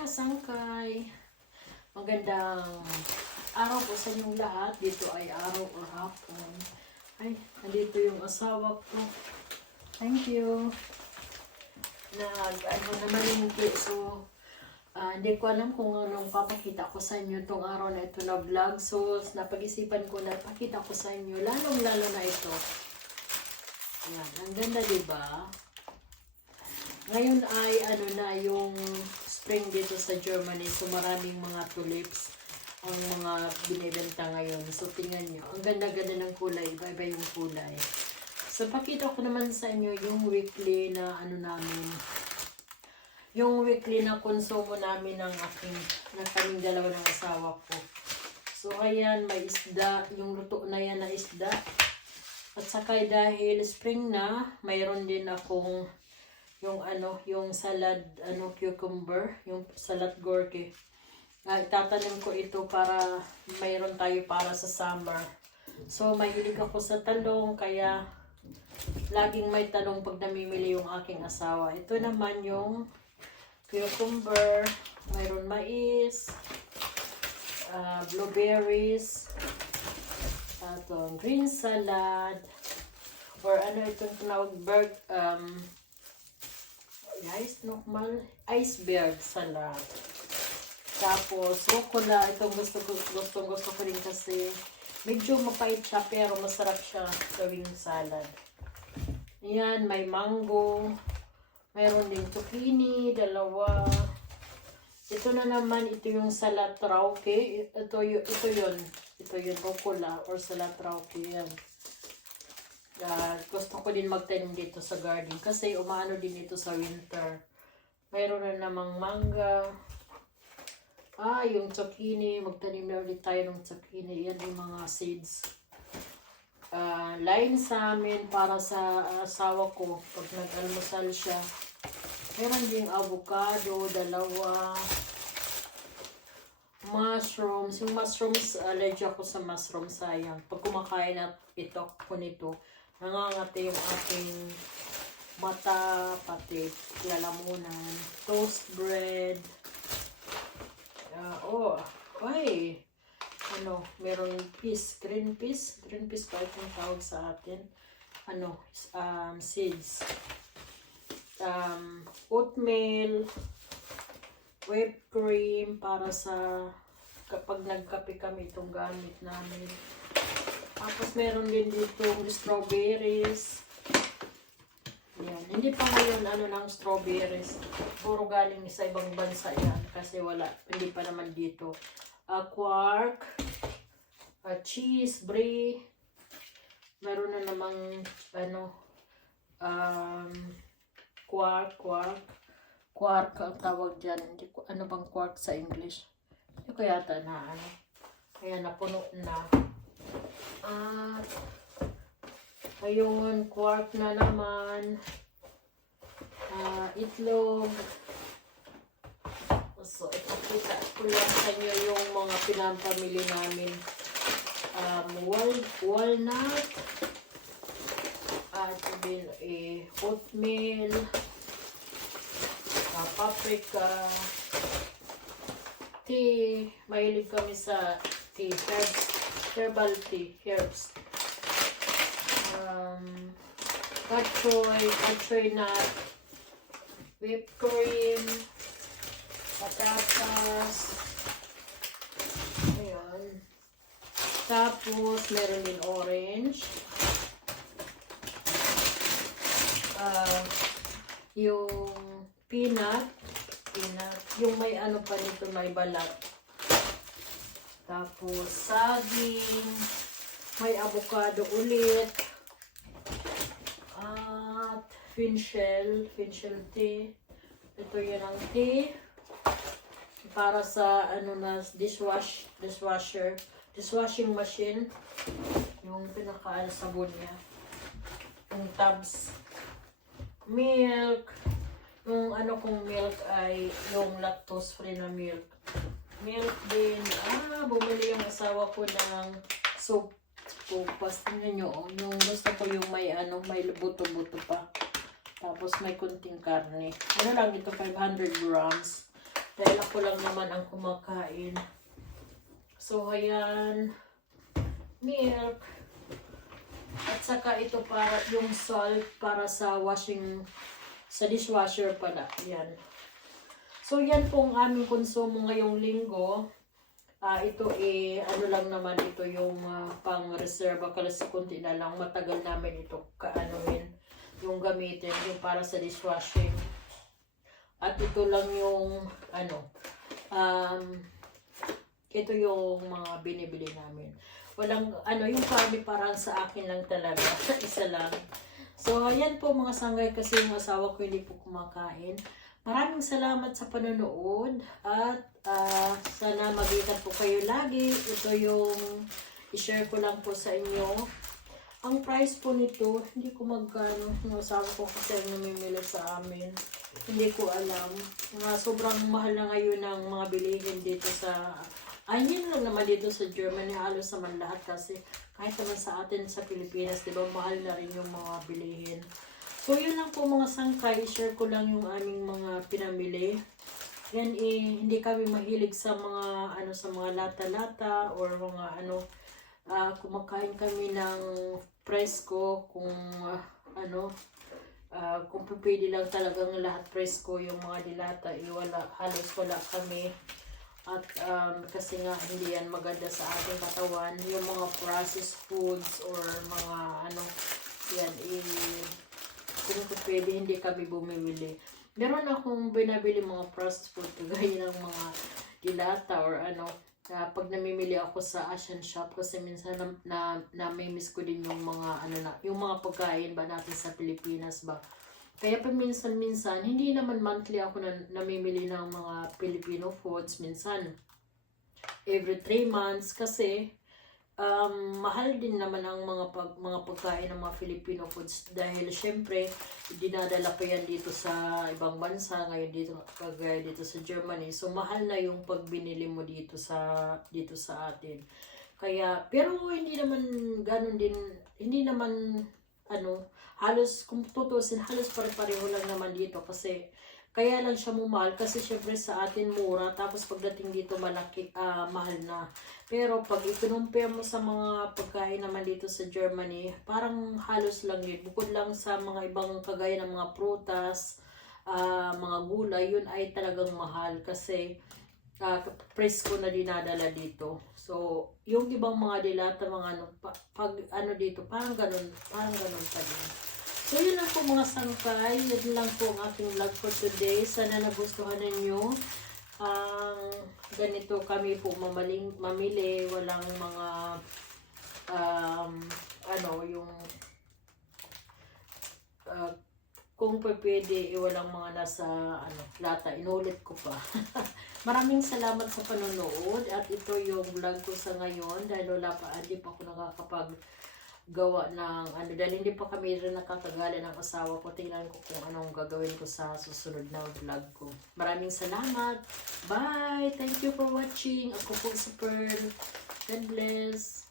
Sangkay! Magandang araw po sa inyong lahat. Dito ay araw o hapon. Ay, nandito yung asawa ko. Thank you. Namalingki. So, hindi ko alam kung anong papakita ko sa inyo itong araw na ito na vlog. So, napag-isipan ko na pakita ko sa inyo. Lalong-lalo na ito. Ayan, ang ganda diba? Ngayon ay yung spring dito sa Germany. So maraming mga tulips ang mga binibenta ngayon. So tingnan nyo. Ang ganda-ganda ng kulay. Iba-iba yung kulay. So pakita ko naman sa inyo yung weekly na namin. Yung weekly na konsumo namin ng kaming dalawa ng asawa ko. So ayan, may isda. Yung luto na yan na isda. At saka dahil spring na, mayroon din akong yung salad, cucumber, yung salad gorke. Itatanim ko ito para mayroon tayo para sa summer. So, mahilig ako sa talong, kaya laging may talong pag namimili yung aking asawa. Ito naman yung cucumber, mayroon mais, blueberries, green salad, or itong tinawag iceberg salad. Tapos, rucola. Itong gusto ko rin kasi medyo mapait siya pero masarap siya gawing salad. Ayan, may mango. Mayroon din zucchini, dalawa. Ito na naman, ito yung salad trauke. Ito yun, rucola or salad trauke. Yan. Gusto ko din magtanim dito sa garden kasi umaano din ito sa winter. Mayroon na namang mangga. Yung zucchini. Magtanim na ulit tayo ng zucchini. Yan yung mga seeds. Lime sa amin para sa asawa ko pag nag-almusal siya. Meron din avocado, dalawa. Mushrooms. Yung mushrooms, allergy ako sa mushrooms, sayang. Pag kumakain na ito ko nito, nangangati yung aking mata, pati lalamunan. Toast bread. Meron green peas. Green peas pa itong tawag sa atin. Seeds. Oatmeal. Whipped cream para sa kapag nagkape kami, itong gamit namin. Tapos meron din dito strawberries. Yan. Hindi pa ngayon ng strawberries. Puro galing sa ibang bansa yan. Kasi hindi pa naman dito. Quark. Cheese, brie. Meron na namang quark. Quark ang tawag dyan. Ano bang quark sa English? Hindi ko yata na Kaya napuno na. At ngayon, quark na naman. Itlog. So, ipakita ko lang sa inyo yung mga pinampamili namin. Walnut. At din oatmeal. Paprika. Tea. Mahilig kami sa tea. Herbal tea. Herbs. Kachoy nut, whipped cream, patatas, ayan. Tapos, meron din orange, yung peanut, yung may pa nito, may balat. Tapos, saging, may avocado ulit. At finshell tea. Ito yun ang tea. Para sa dishwashing machine. Yung pinaka-sabon niya. Yung tubs. Milk. Yung kong milk ay yung lactose free na milk. Milk din. Bumili yung asawa ko ng soup. Tingnan nyo, yung gusto ko yung may buto-buto pa. Tapos may kunting karne. Lang ito, 500 grams. Dahil ako lang naman ang kumakain. So, ayan. Milk. At saka ito para yung salt para sa washing, sa dishwasher pala. Yan. So, yan pong aming konsumo ngayong linggo. Ito ano lang naman ito yung pang-reserva kasi kunti na lang. Matagal namin ito kaanoin, yung gamitin, yung para sa dishwashing. At ito lang yung ito yung mga binibili namin. Walang yung kami parang sa akin lang talaga. Isa lang. So, ayan po mga sanggay kasi yung asawa ko hindi po kumakain. Maraming salamat sa panonood at sana mag-ingat po kayo lagi. Ito yung i-share ko lang po sa inyo. Ang price po nito, hindi ko magkano. Nasabi ko kasi ang namimili sa amin. Hindi ko alam. Sobrang mahal na ngayon ng mga bilihin dito sa... yun lang naman dito sa Germany. Halos naman lahat kasi kahit naman sa atin sa Pilipinas, di ba, mahal na rin yung mga bilihin. So, yun lang po mga sangkay. Share ko lang yung aming mga pinamili. Yan hindi kami mahilig sa mga sa mga lata-lata or mga kumakain kami ng presko kung kung pwede lang talagang lahat presko yung mga dilata. Halos wala kami. At kasi nga hindi yan maganda sa ating katawan. Yung mga processed foods or mga yan kung pwede hindi kami bumibili. Meron akong binabili mga processed food kagaya ng mga dilata or pag namimili ako sa Asian shop kasi minsan namimiss ko din yung mga yung mga pagkain ba natin sa Pilipinas ba. Kaya pag minsan hindi naman monthly ako namimili ng mga Filipino foods, minsan every 3 months kasi mahal din naman ang mga pagkain ng mga Filipino foods dahil syempre dinadala pa yan dito sa ibang bansa ngayon dito sa Germany, so mahal na yung pagbinili mo dito sa atin. Kaya pero hindi naman ganun din, hindi naman halos kung tutusin halos pare-pareho lang naman dito kasi kaya lang siya mumahal kasi syempre sa atin mura tapos pagdating dito mahal na. Pero pag i-compare mo sa mga pagkain naman dito sa Germany, parang halos lang yun. Bukod lang sa mga ibang kagaya ng mga prutas, mga gulay, yun ay talagang mahal kasi presko na dinadala dito. So, yung ibang mga dilata, mga dito, parang ganun pa din. So, yun lang po mga sangkay. Yun lang po ang aking vlog for today. Sana nagustuhan ninyo. Ganito kami po mamili. Walang mga kung pwede, walang mga nasa lata. Inulit ko pa. Maraming salamat sa panonood. At ito yung vlog ko sa ngayon. Dahil hindi pa ako nakakapaggawa ng dahil hindi pa kami rin nakakagala ng asawa ko. Tingnan ko kung anong gagawin ko sa susunod na vlog ko. Maraming salamat. Bye! Thank you for watching. Ako po si Pearl. God bless.